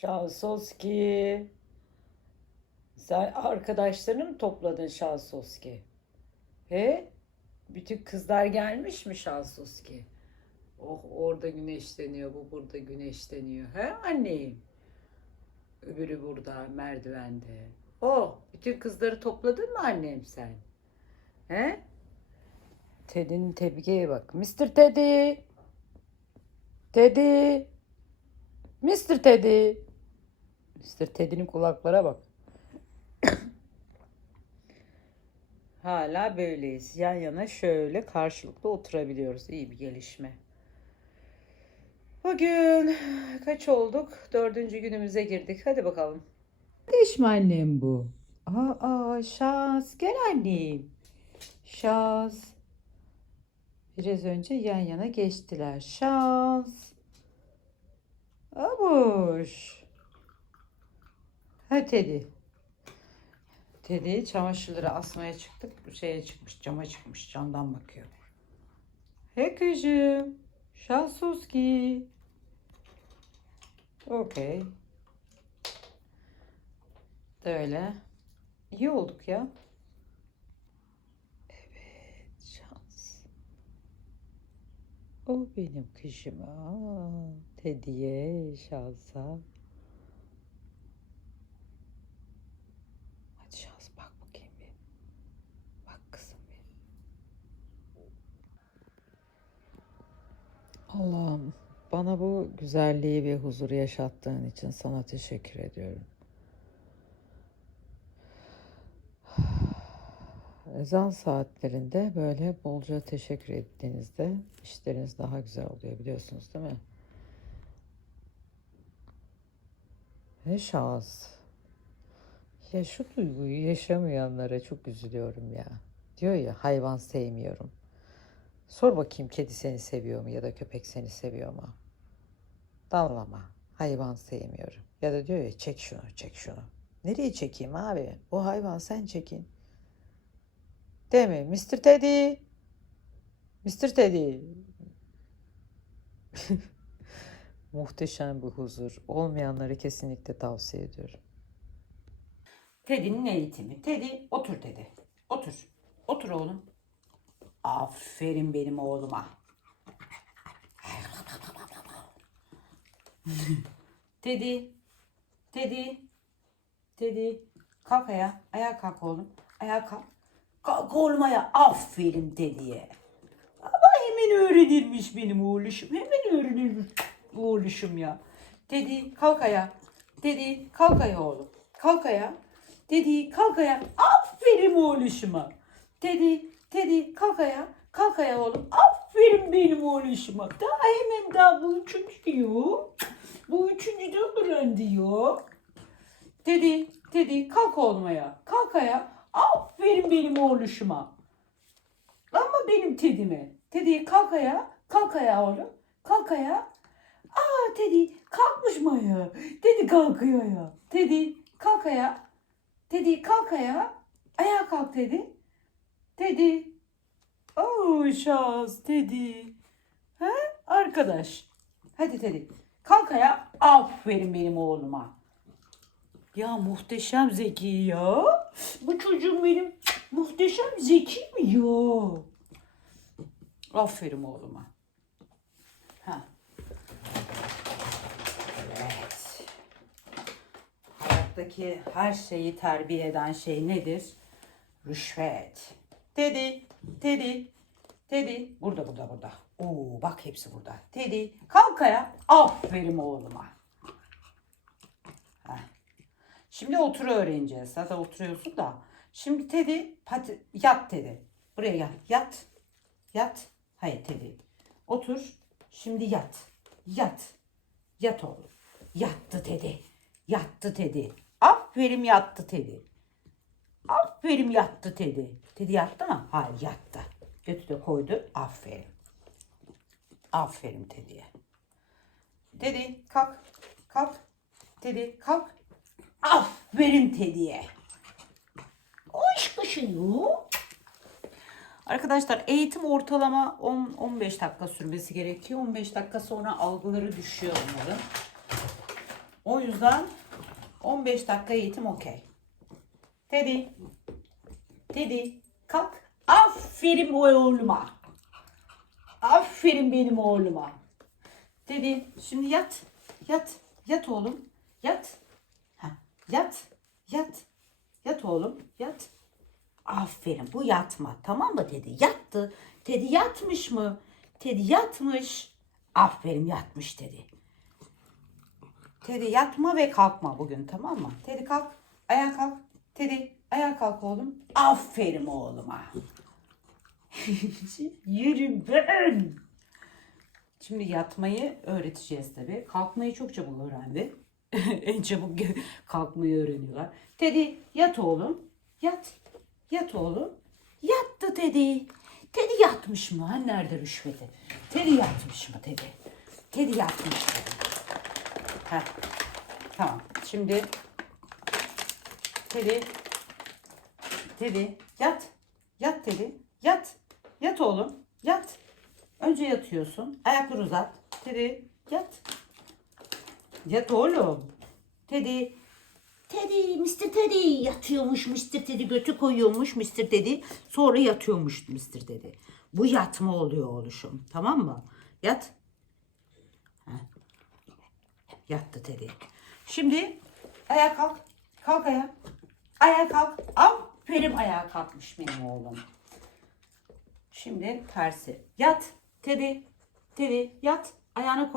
Şansoski. Sen arkadaşlarını mı topladın Şansoski? He? Bütün kızlar gelmiş mi Şansoski? Oh orada güneşleniyor, bu burada güneşleniyor. He annem? Öbürü burada merdivende. Oh, bütün kızları topladın mı annem sen? He? Teddy'nin tepkiye bak. Mr. Teddy. Teddy. Mr. Teddy. Mr. Teddy'nin kulaklara bak. Hala böyleyiz. Yan yana şöyle karşılıklı oturabiliyoruz. İyi bir gelişme. Bugün kaç olduk? Dördüncü günümüze girdik. Hadi bakalım. Kardeş mi annem bu? Aa, aa Şaz. Gel annem. Şaz. Biraz önce yan yana geçtiler. Şans. Abuş. Ha Teddy. Teddy çamaşırları asmaya çıktık. Şeye çıkmış, cama çıkmış. Camdan bakıyor. He kızım. Şansuski. Okey. Böyle. İyi olduk ya. Evet, şans. O benim kızım. Aa, Teddy'ye şansa. Hadi şans bak bakayım bir. Bak kızım bir. Allah'ım bana bu güzelliği ve huzuru yaşattığın için sana teşekkür ediyorum. Ezan saatlerinde böyle bolca teşekkür ettiğinizde işleriniz daha güzel oluyor biliyorsunuz değil mi? Ne şans. Ya şu duyguyu yaşamayanlara çok üzülüyorum ya. Diyor ya hayvan sevmiyorum. Sor bakayım kedi seni seviyor mu ya da köpek seni seviyor mu? Dallama. Hayvan sevmiyorum. Ya da diyor ya çek şunu çek şunu. Nereye çekeyim abi? O hayvan sen çekin. Değil mi? Mr. Teddy. Mr. Teddy. Muhteşem bir huzur. Olmayanları kesinlikle tavsiye ediyorum. Teddy'nin eğitimi. Teddy otur Teddy. Otur. Otur oğlum. Aferin benim oğluma. Teddy. Teddy. Teddy. Kalk ayağa. Ayağa kalk oğlum. Ayağa kalk. Kalk oğlum ayağa. Aferin Teddy'ye. Ama hemen öğrenilmiş benim oğluşum. Hemen öğrenilmiş oğluşum ya. Teddy kalk ayağa. Teddy kalk ayağa oğlum. Kalk ayağa. Teddy kalk ayağa. Aferin oğluşuma. Teddy, Teddy kalk ayağa. Kalk ayağa oğlum. Aferin benim oğluşuma. Daha hemen daha bu üçüncü diyor. Bu üçüncü de öğren diyor. Teddy, Teddy kalk oğlum ayağa. Kalk ayağa. Aferin benim oğluşuma. Ama benim Teddy'me. Teddy kalk ayağa. Oğlum. Kalk ayağa. Aa Teddy kalkmış mı ayağa? Teddy kalkıyor ayağa. Teddy kalk ayağa. Teddy kalk. Ayağa kalk Teddy. Teddy. Oo şans Teddy. He? Arkadaş. Hadi Teddy. Kalk ayağa. Aferin benim oğluma. Ya muhteşem zeki ya. Bu çocuğum benim muhteşem zeki mi ya? Aferin oğluma. Ha. Evet. Hayattaki her şeyi terbiye eden şey nedir? Rüşvet. Teddy, Teddy, Teddy. Burada, burada, burada. Oo, bak hepsi burada. Teddy, kalk ayağa. Aferin oğluma. Heh. Şimdi otur öğreneceğiz. Zaten oturuyorsun da. Şimdi Teddy, pati, yat Teddy. Buraya yat. Yat. Yat. Hayır Teddy. Otur. Şimdi yat. Yat. Yat oğlum. Yattı Teddy. Yattı Teddy. Aferin yattı Teddy. Aferin yattı Teddy. Teddy yattı mı? Hayır yattı. Götü de koydu. Aferin. Aferin Teddy'ye. Teddy kalk. Kalk. Teddy kalk. Aferin Teddy'ye. Hoş kuşuyor. Arkadaşlar eğitim ortalama 10-15 dakika sürmesi gerekiyor. 15 dakika sonra algıları düşüyor onların. O yüzden 15 dakika eğitim okey. Teddy. Teddy kalk. Aferin oğluma. Aferin benim oğluma. Teddy şimdi yat. Yat. Yat oğlum. Yat. Ha, yat. Yat. Yat oğlum. Yat. Aferin bu yatma tamam mı Teddy? Yattı. Teddy yatmış mı? Teddy yatmış. Aferin yatmış Teddy. Teddy yatma ve kalkma bugün tamam mı? Teddy kalk. Ayağa kalk. Teddy ayağa kalk oğlum. Aferin oğluma. Yürü ben. Şimdi yatmayı öğreteceğiz tabii. Kalkmayı çok çabuk öğrendi. en çabuk kalkmayı öğreniyorlar. Teddy yat oğlum. Yat. Yat oğlum. Yattı Teddy. Teddy yatmış mı? Hani nerede rüşveti? Teddy yatmış mı Teddy? Teddy yatmış mı? Heh. Tamam. Şimdi Teddy Teddy yat. Yat Teddy. Yat. Yat oğlum. Yat. Önce yatıyorsun. Ayakları uzat. Teddy yat. Yat oğlum. Teddy. Teddy, Mr. Teddy yatıyormuş Mr. Teddy götü koyuyormuş Mr. Teddy sonra yatıyormuş Mr. Teddy. Bu yatma oluyor oğluşum tamam mı? Yat. Heh. Yattı Teddy. Şimdi ayağa kalk. Kalk ayağa. Ayağa kalk. Aferin ayağa kalkmış benim oğlum. Şimdi tersi. Yat. Teddy. Teddy yat. Ayağını koy.